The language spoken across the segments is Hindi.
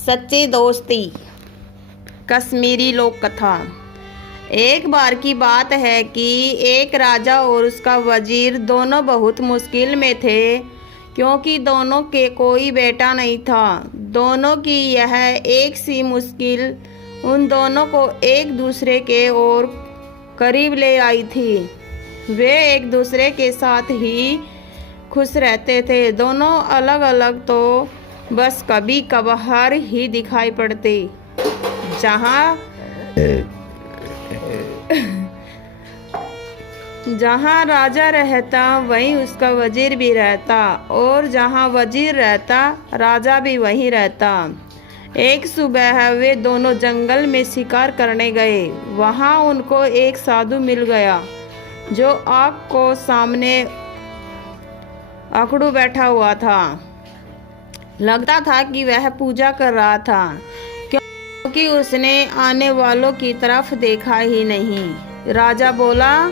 सच्ची दोस्ती। कश्मीरी लोक कथा। एक बार की बात है कि एक राजा और उसका वजीर दोनों बहुत मुश्किल में थे, क्योंकि दोनों के कोई बेटा नहीं था। दोनों की यह एक सी मुश्किल उन दोनों को एक दूसरे के और करीब ले आई थी। वे एक दूसरे के साथ ही खुश रहते थे। दोनों अलग अलग तो बस कभी कभार ही दिखाई पड़ते। जहाँ राजा रहता वहीं उसका वजीर भी रहता, और जहाँ वजीर रहता राजा भी वहीं रहता। एक सुबह वे दोनों जंगल में शिकार करने गए। वहाँ उनको एक साधु मिल गया जो आग को सामने अकड़ू बैठा हुआ था। लगता था कि वह पूजा कर रहा था, क्योंकि उसने आने वालों की तरफ देखा ही नहीं। राजा बोला,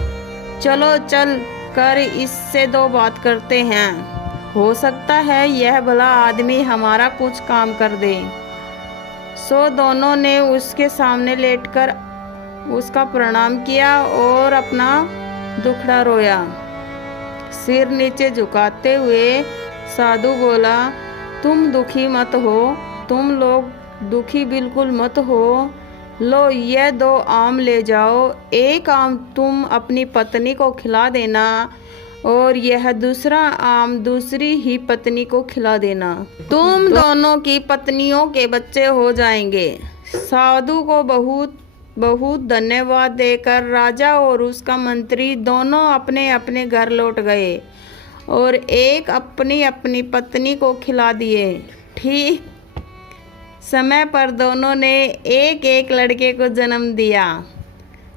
चलो चल कर इससे दो बात करते हैं। हो सकता है यह भला आदमी हमारा कुछ काम कर दे। सो दोनों ने उसके सामने लेटकर उसका प्रणाम किया और अपना दुखड़ा रोया। सिर नीचे झुकाते हुए साधु बोला, तुम दुखी मत हो, तुम लोग दुखी बिल्कुल मत हो। लो ये 2 आम ले जाओ। एक आम तुम अपनी पत्नी को खिला देना और यह दूसरा आम दूसरी ही पत्नी को खिला देना। तुम दोनों की पत्नियों के बच्चे हो जाएंगे। साधु को बहुत बहुत धन्यवाद देकर राजा और उसका मंत्री दोनों अपने अपने घर लौट गए और एक अपनी अपनी पत्नी को खिला दिए। ठीक समय पर दोनों ने एक एक लड़के को जन्म दिया।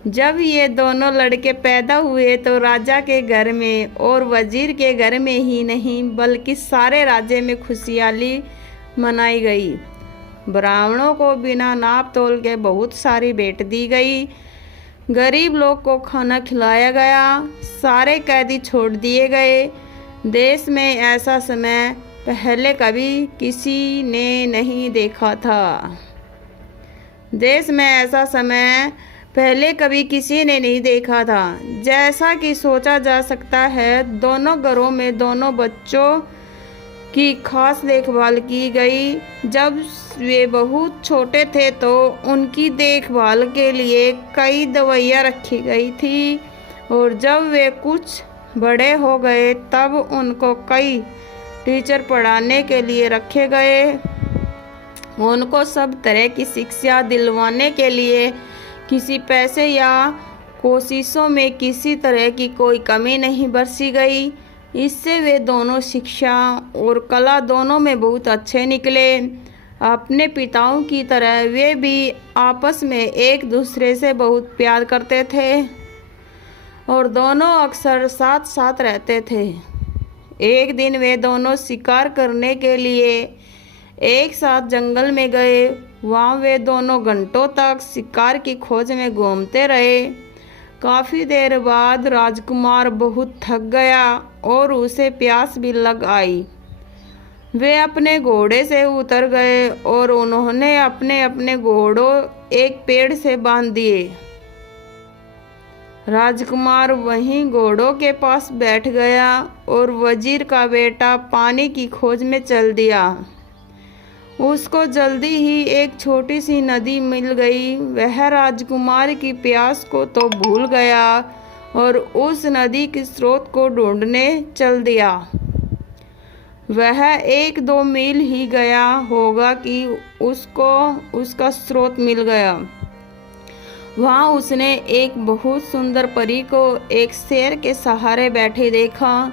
जब ये दोनों लड़के पैदा हुए तो राजा के घर में और वजीर के घर में ही नहीं बल्कि सारे राज्य में खुशहाली मनाई गई। ब्राह्मणों को बिना नाप तोल के बहुत सारी भेंट दी गई। गरीब लोग को खाना खिलाया गया। सारे कैदी छोड़ दिए गए। देश में ऐसा समय पहले कभी किसी ने नहीं देखा था। देश में ऐसा समय पहले कभी किसी ने नहीं देखा था। जैसा कि सोचा जा सकता है, दोनों घरों में दोनों बच्चों की खास देखभाल की गई। जब वे बहुत छोटे थे तो उनकी देखभाल के लिए कई दवाइयाँ रखी गई थी, और जब वे कुछ बड़े हो गए तब उनको कई टीचर पढ़ाने के लिए रखे गए। उनको सब तरह की शिक्षा दिलवाने के लिए किसी पैसे या कोशिशों में किसी तरह की कोई कमी नहीं बरसी गई। इससे वे दोनों शिक्षा और कला दोनों में बहुत अच्छे निकले। अपने पिताओं की तरह वे भी आपस में एक दूसरे से बहुत प्यार करते थे और दोनों अक्सर साथ साथ रहते थे। एक दिन वे दोनों शिकार करने के लिए एक साथ जंगल में गए। वहाँ वे दोनों घंटों तक शिकार की खोज में घूमते रहे। काफ़ी देर बाद राजकुमार बहुत थक गया और उसे प्यास भी लग आई। वे अपने घोड़े से उतर गए और उन्होंने अपने अपने घोड़ों एक पेड़ से बांध दिए। राजकुमार वहीं घोड़ों के पास बैठ गया और वजीर का बेटा पानी की खोज में चल दिया। उसको जल्दी ही एक छोटी सी नदी मिल गई। वह राजकुमार की प्यास को तो भूल गया और उस नदी के स्रोत को ढूंढने चल दिया। वह 1-2 मील ही गया होगा कि उसको उसका स्रोत मिल गया। वहाँ उसने एक बहुत सुंदर परी को एक शेर के सहारे बैठे देखा।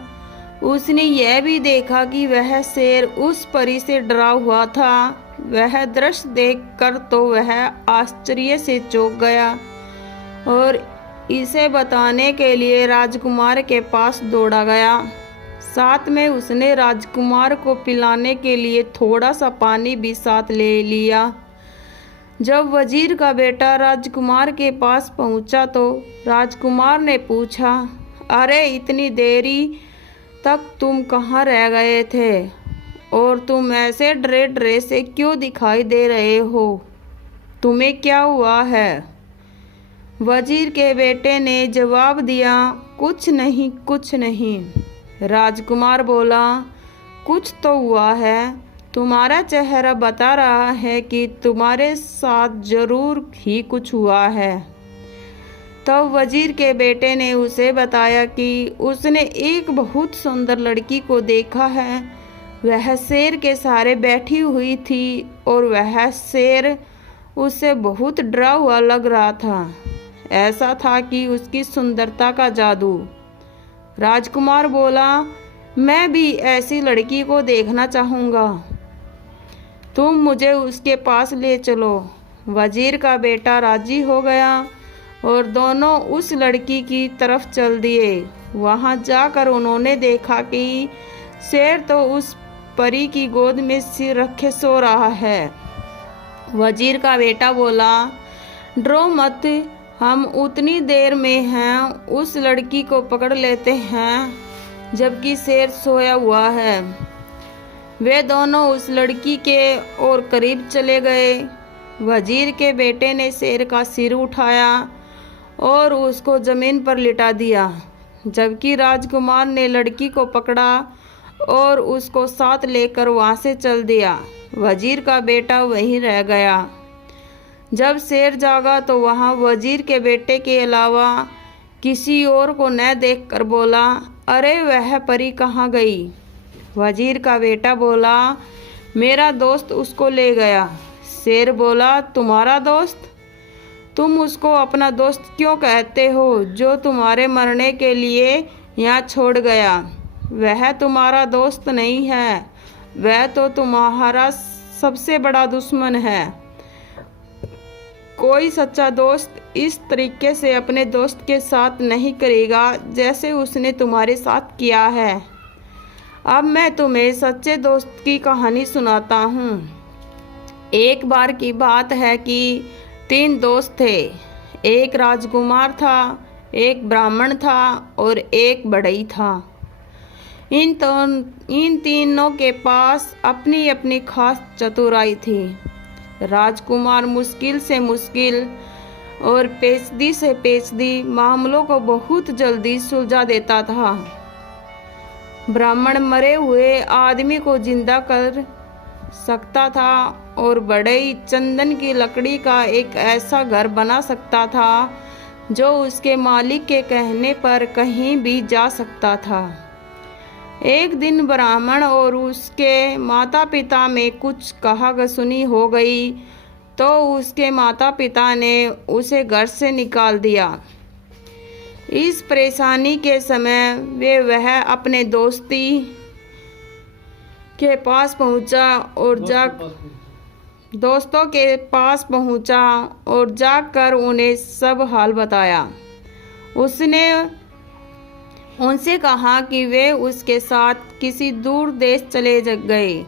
उसने यह भी देखा कि वह शेर उस परी से डरा हुआ था। वह दृश्य देखकर तो वह आश्चर्य से चौंक गया और इसे बताने के लिए राजकुमार के पास दौड़ा गया। साथ में उसने राजकुमार को पिलाने के लिए थोड़ा सा पानी भी साथ ले लिया। जब वजीर का बेटा राजकुमार के पास पहुंचा तो राजकुमार ने पूछा, अरे इतनी देरी तक तुम कहाँ रह गए थे? और तुम ऐसे डरे डरे से क्यों दिखाई दे रहे हो? तुम्हें क्या हुआ है? वजीर के बेटे ने जवाब दिया, कुछ नहीं, कुछ नहीं। राजकुमार बोला, कुछ तो हुआ है। तुम्हारा चेहरा बता रहा है कि तुम्हारे साथ जरूर ही कुछ हुआ है। तब वजीर के बेटे ने उसे बताया कि उसने एक बहुत सुंदर लड़की को देखा है। वह शेर के सहारे बैठी हुई थी और वह शेर उससे बहुत डरा हुआ लग रहा था। ऐसा था कि उसकी सुंदरता का जादू। राजकुमार बोला, मैं भी ऐसी लड़की को देखना चाहूँगा। तुम मुझे उसके पास ले चलो। वजीर का बेटा राजी हो गया और दोनों उस लड़की की तरफ चल दिए। वहां जाकर उन्होंने देखा कि शेर तो उस परी की गोद में सिर रखे सो रहा है। वजीर का बेटा बोला, डरो मत, हम उतनी देर में हैं उस लड़की को पकड़ लेते हैं जबकि शेर सोया हुआ है। वे दोनों उस लड़की के और करीब चले गए। वजीर के बेटे ने शेर का सिर उठाया और उसको जमीन पर लिटा दिया, जबकि राजकुमार ने लड़की को पकड़ा और उसको साथ लेकर वहां से चल दिया। वजीर का बेटा वहीं रह गया। जब शेर जागा तो वहां वजीर के बेटे के अलावा किसी और को न देखकर बोला, अरे वह परी कहाँ गई? वजीर का बेटा बोला, मेरा दोस्त उसको ले गया। शेर बोला, तुम्हारा दोस्त? तुम उसको अपना दोस्त क्यों कहते हो जो तुम्हारे मरने के लिए यहाँ छोड़ गया? वह तुम्हारा दोस्त नहीं है, वह तो तुम्हारा सबसे बड़ा दुश्मन है। कोई सच्चा दोस्त इस तरीके से अपने दोस्त के साथ नहीं करेगा जैसे उसने तुम्हारे साथ किया है। अब मैं तुम्हें सच्चे दोस्त की कहानी सुनाता हूँ। एक बार की बात है कि 3 दोस्त थे। एक राजकुमार था, एक ब्राह्मण था और एक बढ़ई था। इन तीनों के पास अपनी अपनी खास चतुराई थी। राजकुमार मुश्किल से मुश्किल और पेचीदी से पेचीदी मामलों को बहुत जल्दी सुलझा देता था। ब्राह्मण मरे हुए आदमी को जिंदा कर सकता था और बढ़ई चंदन की लकड़ी का एक ऐसा घर बना सकता था जो उसके मालिक के कहने पर कहीं भी जा सकता था। एक दिन ब्राह्मण और उसके माता पिता में कुछ कहासुनी हो गई तो उसके माता पिता ने उसे घर से निकाल दिया। इस परेशानी के समय वह अपने दोस्तों के पास पहुंचा और जाकर उन्हें सब हाल बताया। उसने उनसे कहा कि वे उसके साथ किसी दूर देश चले गए।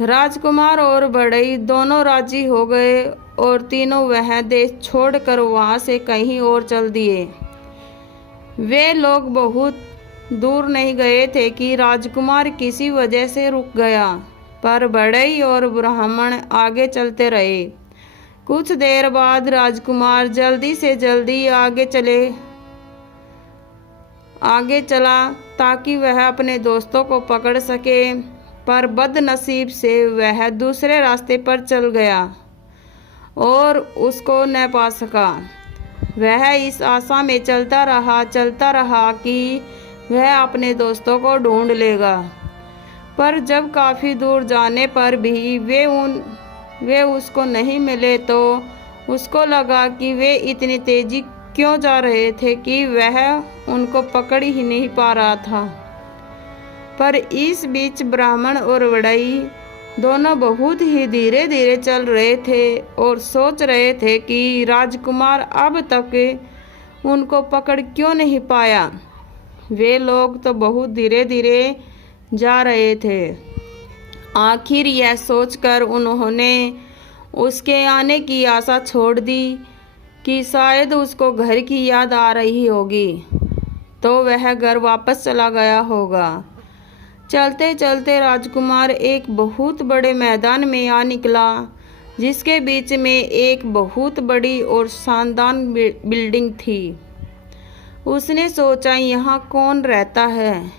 राजकुमार और बढ़ई दोनों राजी हो गए और तीनों वह देश छोड़कर वहां से कहीं और चल दिए। वे लोग बहुत दूर नहीं गए थे कि राजकुमार किसी वजह से रुक गया, पर बढ़ई और ब्राह्मण आगे चलते रहे। कुछ देर बाद राजकुमार जल्दी से जल्दी आगे चला ताकि वह अपने दोस्तों को पकड़ सके, पर बदनसीब से वह दूसरे रास्ते पर चल गया और उसको न पा सका। वह इस आशा में चलता रहा कि वह अपने दोस्तों को ढूंढ लेगा, पर जब काफ़ी दूर जाने पर भी वे उसको नहीं मिले तो उसको लगा कि वे इतनी तेजी क्यों जा रहे थे कि वह उनको पकड़ ही नहीं पा रहा था। पर इस बीच ब्राह्मण और बढ़ई दोनों बहुत ही धीरे धीरे चल रहे थे और सोच रहे थे कि राजकुमार अब तक उनको पकड़ क्यों नहीं पाया। वे लोग तो बहुत धीरे धीरे जा रहे थे। आखिर यह सोचकर उन्होंने उसके आने की आशा छोड़ दी कि शायद उसको घर की याद आ रही होगी तो वह घर वापस चला गया होगा। चलते चलते राजकुमार एक बहुत बड़े मैदान में आ निकला, जिसके बीच में एक बहुत बड़ी और शानदार बिल्डिंग थी। उसने सोचा, यहाँ कौन रहता है?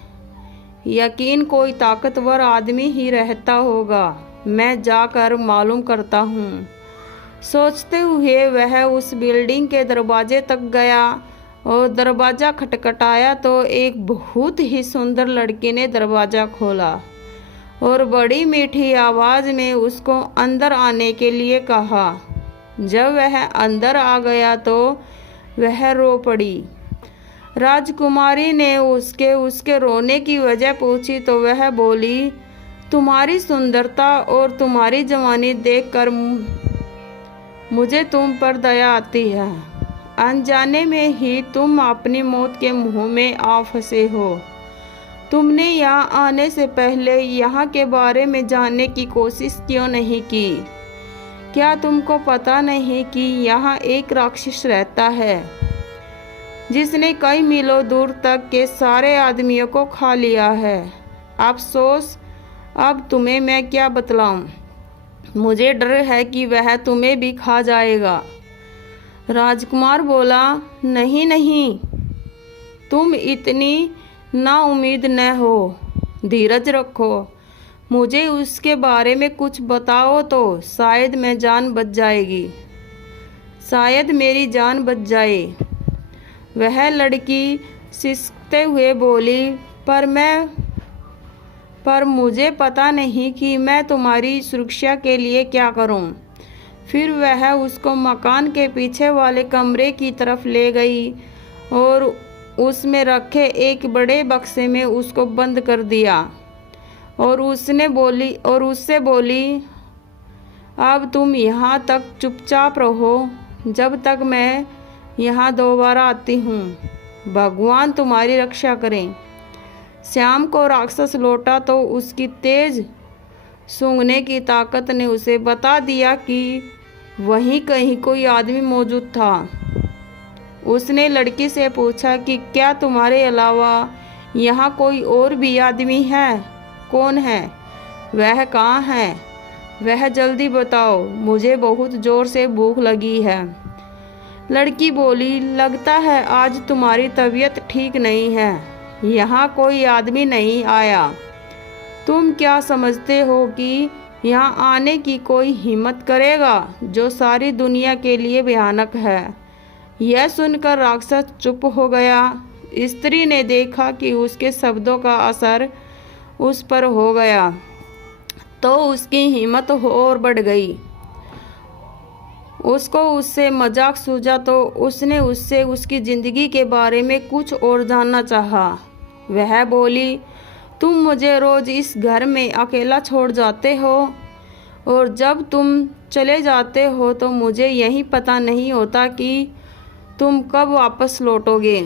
यकीन कोई ताकतवर आदमी ही रहता होगा। मैं जाकर मालूम करता हूँ। सोचते हुए वह उस बिल्डिंग के दरवाजे तक गया और दरवाज़ा खटखटाया तो एक बहुत ही सुंदर लड़की ने दरवाज़ा खोला और बड़ी मीठी आवाज़ में उसको अंदर आने के लिए कहा। जब वह अंदर आ गया तो वह रो पड़ी। राजकुमारी ने उसके रोने की वजह पूछी तो वह बोली, तुम्हारी सुंदरता और तुम्हारी जवानी देखकर मुझे तुम पर दया आती है। अनजाने में ही तुम अपनी मौत के मुंह में आ फंसे हो। तुमने यहाँ आने से पहले यहाँ के बारे में जानने की कोशिश क्यों नहीं की? क्या तुमको पता नहीं कि यहाँ एक राक्षस रहता है जिसने कई मीलों दूर तक के सारे आदमियों को खा लिया है? अफसोस, अब तुम्हें मैं क्या बतलाऊं? मुझे डर है कि वह तुम्हें भी खा जाएगा। राजकुमार बोला, नहीं नहीं, तुम इतनी नाउम्मीद न हो, धीरज रखो। मुझे उसके बारे में कुछ बताओ तो शायद मैं जान बच जाएगी, शायद मेरी जान बच जाए। वह लड़की सिसकते हुए बोली, पर मुझे पता नहीं कि मैं तुम्हारी सुरक्षा के लिए क्या करूं। फिर वह उसको मकान के पीछे वाले कमरे की तरफ ले गई और उसमें रखे एक बड़े बक्से में उसको बंद कर दिया और उससे बोली, अब तुम यहाँ तक चुपचाप रहो जब तक मैं यहाँ दोबारा आती हूँ। भगवान तुम्हारी रक्षा करें। शाम को राक्षस लौटा तो उसकी तेज सूंघने की ताकत ने उसे बता दिया कि वहीं कहीं कोई आदमी मौजूद था। उसने लड़की से पूछा कि क्या तुम्हारे अलावा यहाँ कोई और भी आदमी है? कौन है? वह कहाँ है? वह जल्दी बताओ, मुझे बहुत ज़ोर से भूख लगी है। लड़की बोली, लगता है आज तुम्हारी तबीयत ठीक नहीं है। यहाँ कोई आदमी नहीं आया। तुम क्या समझते हो कि यहाँ आने की कोई हिम्मत करेगा जो सारी दुनिया के लिए भयानक है? यह सुनकर राक्षस चुप हो गया। स्त्री ने देखा कि उसके शब्दों का असर उस पर हो गया तो उसकी हिम्मत और बढ़ गई। उसको उससे मजाक सूझा तो उसने उससे उसकी ज़िंदगी के बारे में कुछ और जानना चाहा। वह बोली, तुम मुझे रोज़ इस घर में अकेला छोड़ जाते हो और जब तुम चले जाते हो तो मुझे यही पता नहीं होता कि तुम कब वापस लौटोगे।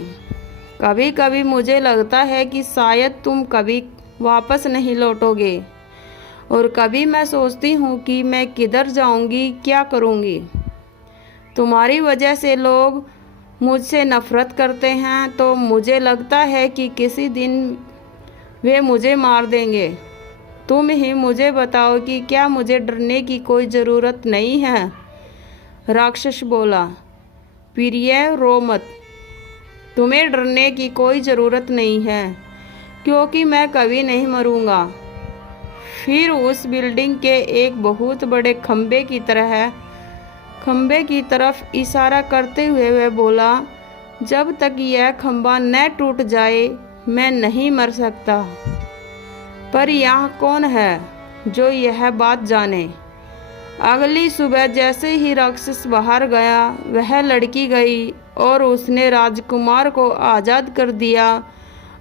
कभी कभी मुझे लगता है कि शायद तुम कभी वापस नहीं लौटोगे और कभी मैं सोचती हूँ कि मैं किधर जाऊँगी, क्या करूँगी। तुम्हारी वजह से लोग मुझसे नफ़रत करते हैं तो मुझे लगता है कि किसी दिन वे मुझे मार देंगे। तुम ही मुझे बताओ कि क्या मुझे डरने की कोई ज़रूरत नहीं है? राक्षस बोला, प्रिय रो मत, तुम्हें डरने की कोई ज़रूरत नहीं है क्योंकि मैं कभी नहीं मरूंगा। फिर उस बिल्डिंग के एक बहुत बड़े खंबे की तरफ इशारा करते हुए वह बोला, जब तक यह खंबा न टूट जाए मैं नहीं मर सकता। पर यहाँ कौन है जो यह बात जाने? अगली सुबह जैसे ही राक्षस बाहर गया, वह लड़की गई और उसने राजकुमार को आज़ाद कर दिया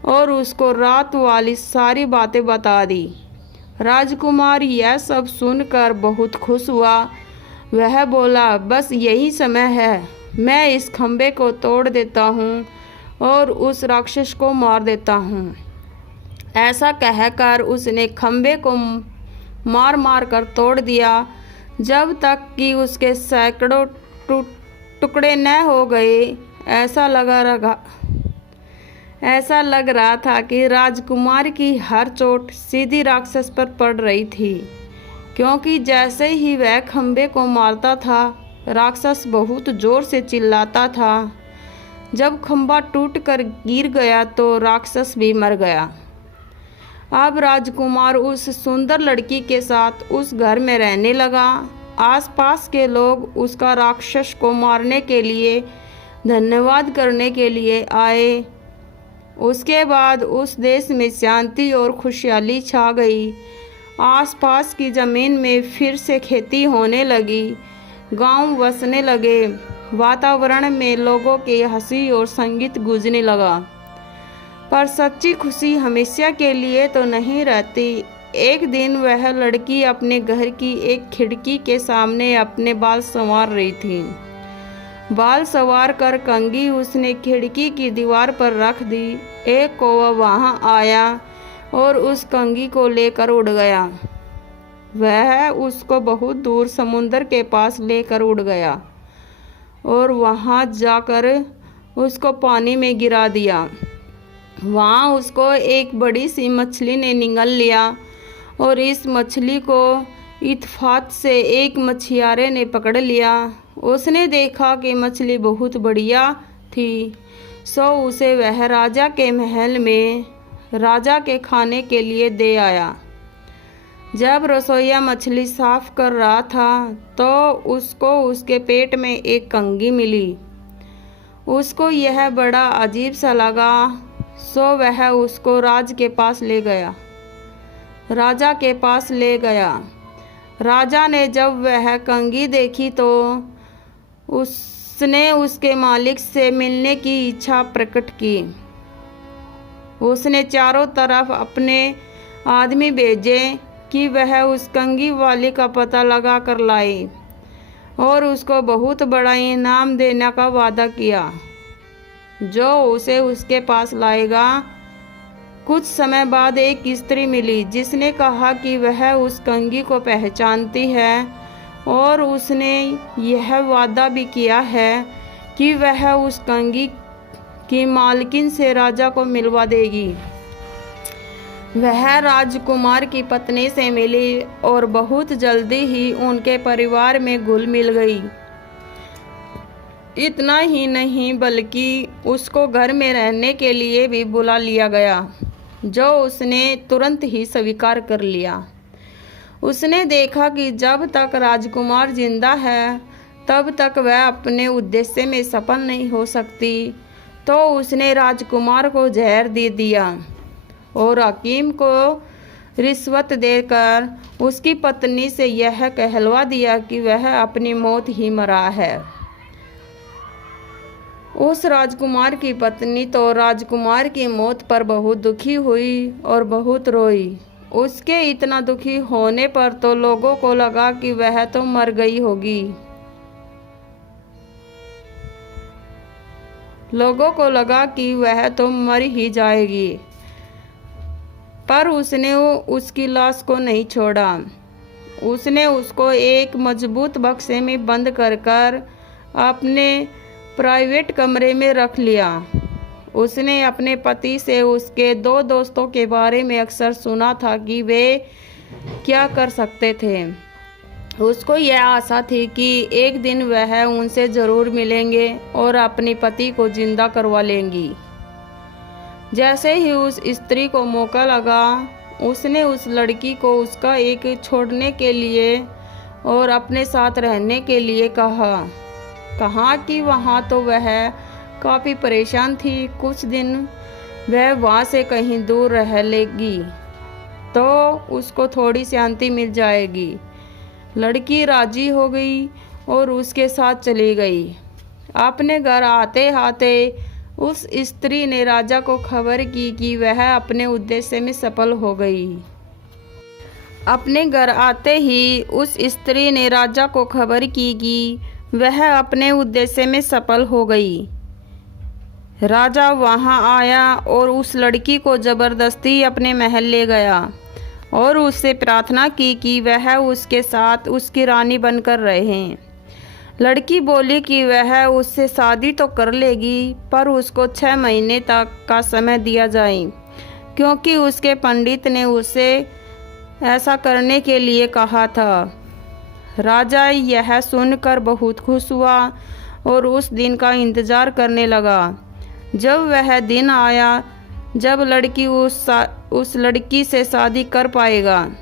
और उसको रात वाली सारी बातें बता दी। राजकुमार यह सब सुनकर बहुत खुश हुआ। वह बोला, बस यही समय है, मैं इस खंबे को तोड़ देता हूँ और उस राक्षस को मार देता हूँ। ऐसा कहकर उसने खंबे को मार मार कर तोड़ दिया जब तक कि उसके सैकड़ों टुकड़े न हो गए। ऐसा लग रहा था कि राजकुमार की हर चोट सीधी राक्षस पर पड़ रही थी, क्योंकि जैसे ही वह खंबे को मारता था राक्षस बहुत जोर से चिल्लाता था। जब खंबा टूटकर गिर गया तो राक्षस भी मर गया। अब राजकुमार उस सुंदर लड़की के साथ उस घर में रहने लगा। आसपास के लोग उसका राक्षस को मारने के लिए धन्यवाद करने के लिए आए। उसके बाद उस देश में शांति और खुशहाली छा गई। आसपास की ज़मीन में फिर से खेती होने लगी, गांव बसने लगे, वातावरण में लोगों की हंसी और संगीत गूंजने लगा। पर सच्ची खुशी हमेशा के लिए तो नहीं रहती। एक दिन वह लड़की अपने घर की एक खिड़की के सामने अपने बाल संवार रही थी। बाल संवार कर कंघी उसने खिड़की की दीवार पर रख दी। एक कौवा वहां आया और उस कंघी को लेकर उड़ गया। वह उसको बहुत दूर समुद्र के पास लेकर उड़ गया और वहां जाकर उसको पानी में गिरा दिया। वहाँ उसको एक बड़ी सी मछली ने निगल लिया और इस मछली को इत्तेफाक से एक मछियारे ने पकड़ लिया। उसने देखा कि मछली बहुत बढ़िया थी, सो उसे वह राजा के महल में राजा के खाने के लिए दे आया। जब रसोइया मछली साफ कर रहा था तो उसको उसके पेट में एक कंघी मिली। उसको यह बड़ा अजीब सा लगा, सो वह उसको राजा के पास ले गया। राजा ने जब वह कंघी देखी तो उसने उसके मालिक से मिलने की इच्छा प्रकट की। उसने चारों तरफ अपने आदमी भेजे कि वह उस कंघी वाले का पता लगा कर लाए और उसको बहुत बड़ा इनाम देने का वादा किया जो उसे उसके पास लाएगा। कुछ समय बाद एक स्त्री मिली जिसने कहा कि वह उस कंघी को पहचानती है और उसने यह वादा भी किया है कि वह उस कंघी की मालकिन से राजा को मिलवा देगी। वह राजकुमार की पत्नी से मिली और बहुत जल्दी ही उनके परिवार में घुल मिल गई। इतना ही नहीं बल्कि उसको घर में रहने के लिए भी बुला लिया गया, जो उसने तुरंत ही स्वीकार कर लिया। उसने देखा कि जब तक राजकुमार जिंदा है तब तक वह अपने उद्देश्य में सफल नहीं हो सकती, तो उसने राजकुमार को जहर दे दिया और हकीम को रिश्वत देकर उसकी पत्नी से यह कहलवा दिया कि वह अपनी मौत ही मरा है। उस राजकुमार की पत्नी तो राजकुमार की मौत पर बहुत दुखी हुई और बहुत रोई। उसके इतना दुखी होने पर तो लोगों को लगा कि वह तो मर गई होगी। लोगों को लगा कि वह तो मर ही जाएगी, पर उसने उसकी लाश को नहीं छोड़ा। उसने उसको एक मजबूत बक्से में बंद कर अपने प्राइवेट कमरे में रख लिया। उसने अपने पति से उसके 2 दोस्तों के बारे में अक्सर सुना था कि वे क्या कर सकते थे। उसको यह आशा थी कि एक दिन वह उनसे ज़रूर मिलेंगे और अपने पति को जिंदा करवा लेंगी। जैसे ही उस स्त्री को मौका लगा, उसने उस लड़की को उसका एक छोड़ने के लिए और अपने साथ रहने के लिए कहा कि वहाँ तो वह काफ़ी परेशान थी। कुछ दिन वह वहाँ से कहीं दूर रह लेगी तो उसको थोड़ी शांति मिल जाएगी। लड़की राजी हो गई और उसके साथ चली गई। अपने घर आते आते उस स्त्री ने राजा को खबर की कि वह अपने उद्देश्य में सफल हो गई। अपने घर आते ही उस स्त्री ने राजा को खबर की कि वह अपने उद्देश्य में सफल हो गई। राजा वहां आया और उस लड़की को ज़बरदस्ती अपने महल ले गया और उससे प्रार्थना की कि वह उसके साथ उसकी रानी बनकर रहे। लड़की बोली कि वह उससे शादी तो कर लेगी, पर उसको 6 महीने तक का समय दिया जाए, क्योंकि उसके पंडित ने उसे ऐसा करने के लिए कहा था। राजा यह सुनकर बहुत खुश हुआ और उस दिन का इंतज़ार करने लगा। जब वह दिन आया जब लड़की उस लड़की से शादी कर पाएगा,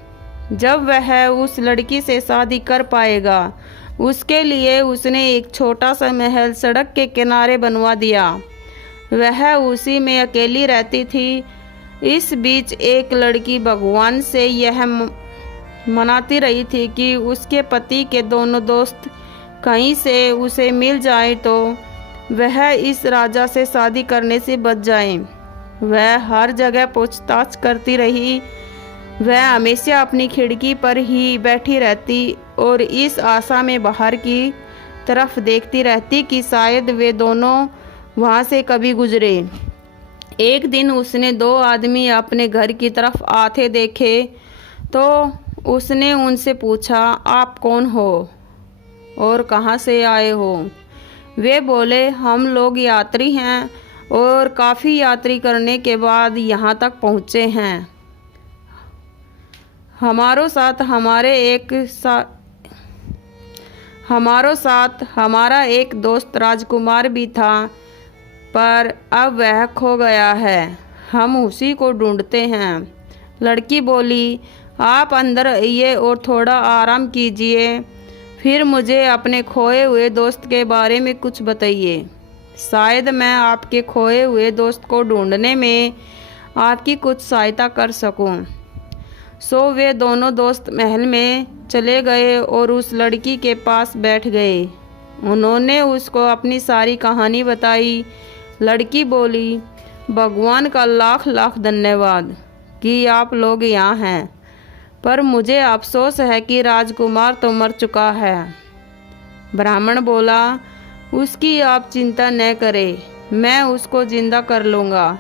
उसके लिए उसने एक छोटा सा महल सड़क के किनारे बनवा दिया। वह उसी में अकेली रहती थी। इस बीच एक लड़की भगवान से यह मनाती रही थी कि उसके पति के दोनों दोस्त कहीं से उसे मिल जाए तो वह इस राजा से शादी करने से बच जाए। वह हर जगह पूछताछ करती रही। वह हमेशा अपनी खिड़की पर ही बैठी रहती और इस आशा में बाहर की तरफ देखती रहती कि शायद वे दोनों वहाँ से कभी गुजरे। एक दिन उसने 2 आदमी अपने घर की तरफ आते देखे तो उसने उनसे पूछा, आप कौन हो और कहाँ से आए हो? वे बोले, हम लोग यात्री हैं और काफ़ी यात्री करने के बाद यहाँ तक पहुँचे हैं। हमारे साथ हमारा एक दोस्त राजकुमार भी था, पर अब वह खो गया है। हम उसी को ढूंढते हैं। लड़की बोली, आप अंदर आइए और थोड़ा आराम कीजिए, फिर मुझे अपने खोए हुए दोस्त के बारे में कुछ बताइए। शायद मैं आपके खोए हुए दोस्त को ढूंढने में आपकी कुछ सहायता कर सकूं। सो वे दोनों दोस्त महल में चले गए और उस लड़की के पास बैठ गए। उन्होंने उसको अपनी सारी कहानी बताई। लड़की बोली, भगवान का लाख लाख धन्यवाद कि आप लोग यहाँ हैं, पर मुझे अफसोस है कि राजकुमार तो मर चुका है। ब्राह्मण बोला, उसकी आप चिंता न करें, मैं उसको जिंदा कर लूँगा।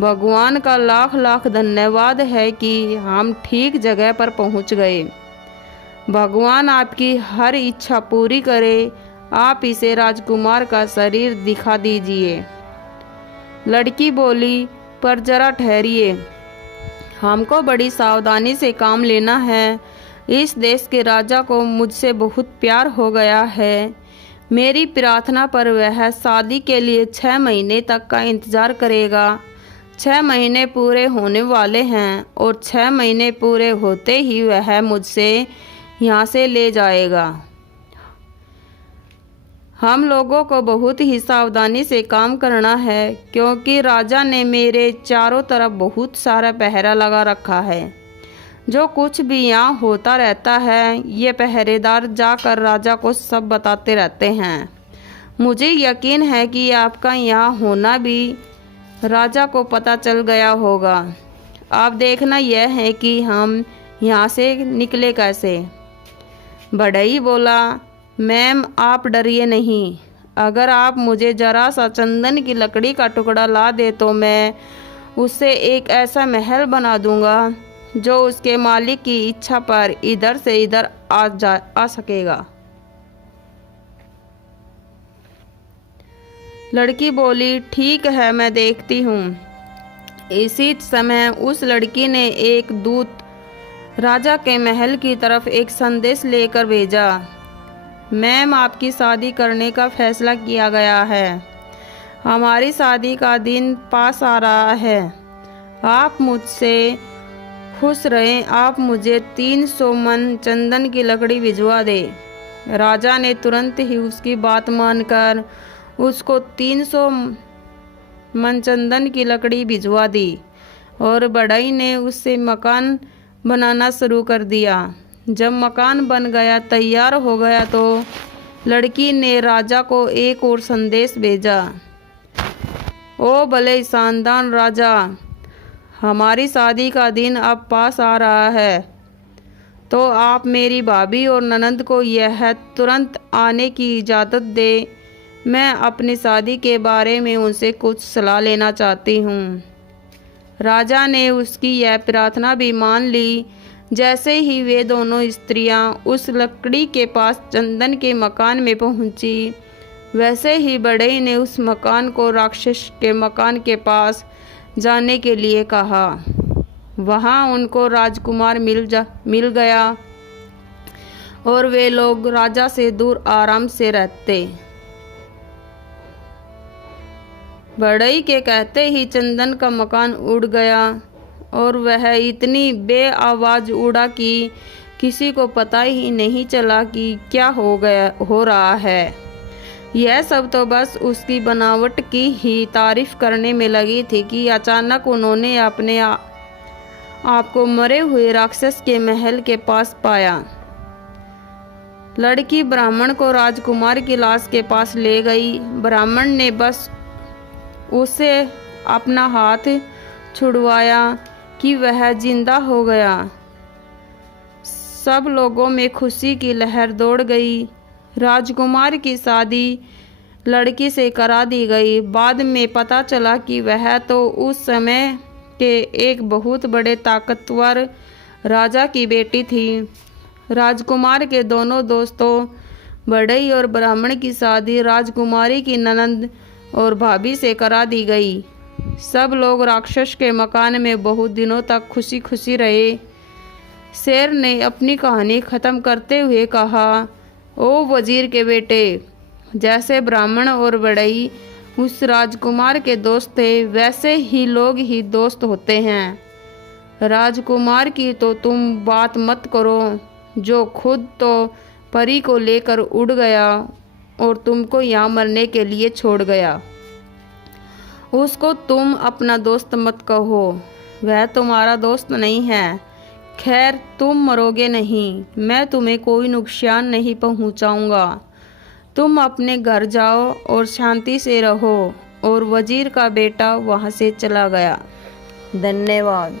भगवान का लाख लाख धन्यवाद है कि हम ठीक जगह पर पहुंच गए। भगवान आपकी हर इच्छा पूरी करे। आप इसे राजकुमार का शरीर दिखा दीजिए। लड़की बोली, पर जरा ठहरिए, हमको बड़ी सावधानी से काम लेना है। इस देश के राजा को मुझसे बहुत प्यार हो गया है। मेरी प्रार्थना पर वह शादी के लिए 6 महीने तक का इंतज़ार करेगा। 6 महीने पूरे होने वाले हैं और 6 महीने पूरे होते ही वह मुझसे यहाँ से ले जाएगा। हम लोगों को बहुत ही सावधानी से काम करना है, क्योंकि राजा ने मेरे चारों तरफ बहुत सारा पहरा लगा रखा है। जो कुछ भी यहाँ होता रहता है, ये पहरेदार जाकर राजा को सब बताते रहते हैं। मुझे यकीन है कि आपका यहाँ होना भी राजा को पता चल गया होगा। अब देखना यह है कि हम यहाँ से निकले कैसे। बढ़ई बोला, मैम आप डरिए नहीं, अगर आप मुझे जरा सा चंदन की लकड़ी का टुकड़ा ला दे तो मैं उससे एक ऐसा महल बना दूंगा जो उसके मालिक की इच्छा पर इधर से इधर आ सकेगा। लड़की बोली, ठीक है, मैं देखती हूँ। इसी समय उस लड़की ने एक दूत राजा के महल की तरफ एक संदेश लेकर भेजा। मैम आपकी शादी करने का फैसला किया गया है। हमारी शादी का दिन पास आ रहा है। आप मुझसे खुश रहें। आप मुझे 300 मन चंदन की लकड़ी भिजवा दे। राजा ने तुरंत ही उसकी बात मानकर उसको 300 मन चंदन की लकड़ी भिजवा दी और बढ़ई ने उससे मकान बनाना शुरू कर दिया। जब मकान बन गया, तैयार हो गया, तो लड़की ने राजा को एक और संदेश भेजा। ओ भले शानदार राजा, हमारी शादी का दिन अब पास आ रहा है, तो आप मेरी भाभी और ननंद को यह तुरंत आने की इजाज़त दे। मैं अपनी शादी के बारे में उनसे कुछ सलाह लेना चाहती हूँ। राजा ने उसकी यह प्रार्थना भी मान ली। जैसे ही वे दोनों स्त्रियां उस लकड़ी के पास चंदन के मकान में पहुंची, वैसे ही बढ़ई ने उस मकान को राक्षस के मकान के पास जाने के लिए कहा। वहां उनको राजकुमार मिल गया और वे लोग राजा से दूर आराम से रहते। बढ़ई के कहते ही चंदन का मकान उड़ गया और वह इतनी बेआवाज उड़ा कि किसी को पता ही नहीं चला कि क्या हो रहा है। यह सब तो बस उसकी बनावट की ही तारीफ करने में लगी थी कि अचानक उन्होंने अपने आप को मरे हुए राक्षस के महल के पास पाया। लड़की ब्राह्मण को राजकुमार की लाश के पास ले गई। ब्राह्मण ने बस उसे अपना हाथ छुड़वाया कि वह जिंदा हो गया। सब लोगों में खुशी की लहर दौड़ गई। राजकुमार की शादी लड़की से करा दी गई। बाद में पता चला कि वह तो उस समय के एक बहुत बड़े ताकतवर राजा की बेटी थी। राजकुमार के दोनों दोस्तों बढ़ई और ब्राह्मण की शादी राजकुमारी की ननंद और भाभी से करा दी गई। सब लोग राक्षस के मकान में बहुत दिनों तक खुशी खुशी रहे। शेर ने अपनी कहानी ख़त्म करते हुए कहा, ओ वजीर के बेटे, जैसे ब्राह्मण और बढ़ई उस राजकुमार के दोस्त थे, वैसे ही लोग ही दोस्त होते हैं। राजकुमार की तो तुम बात मत करो, जो खुद तो परी को लेकर उड़ गया और तुमको यहाँ मरने के लिए छोड़ गया। उसको तुम अपना दोस्त मत कहो, वह तुम्हारा दोस्त नहीं है। खैर, तुम मरोगे नहीं, मैं तुम्हें कोई नुकसान नहीं पहुंचाऊंगा। तुम अपने घर जाओ और शांति से रहो। और वजीर का बेटा वहां से चला गया। धन्यवाद।